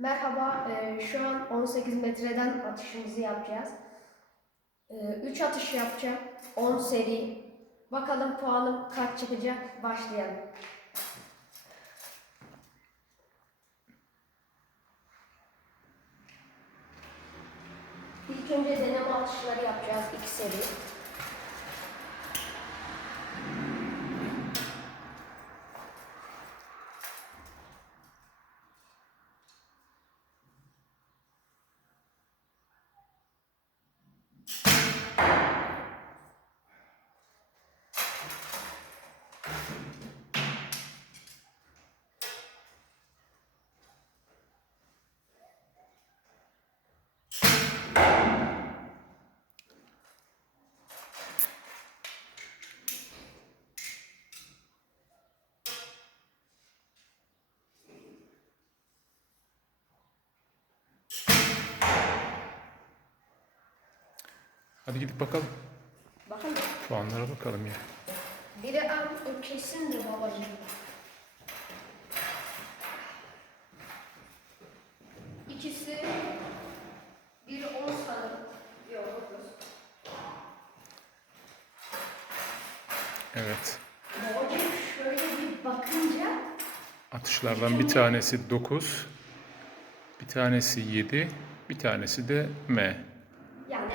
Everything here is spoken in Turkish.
Merhaba, e, şu an 18 metreden atışımızı yapacağız. 3 atış yapacağım, 10 seri. Bakalım puanım kaç çıkacak, başlayalım. İlk önce deneme atışları yapacağız, 2 seri. Hadi gidip bakalım. Bakalım. Puanlara bakalım ya. Biri an o kesindir babacığım. İkisi biri 10 sanırım. Yok 9. Evet. Babacığım şöyle bir bakınca Atışlardan bir tanesi 9, bir tanesi 7, bir tanesi de M.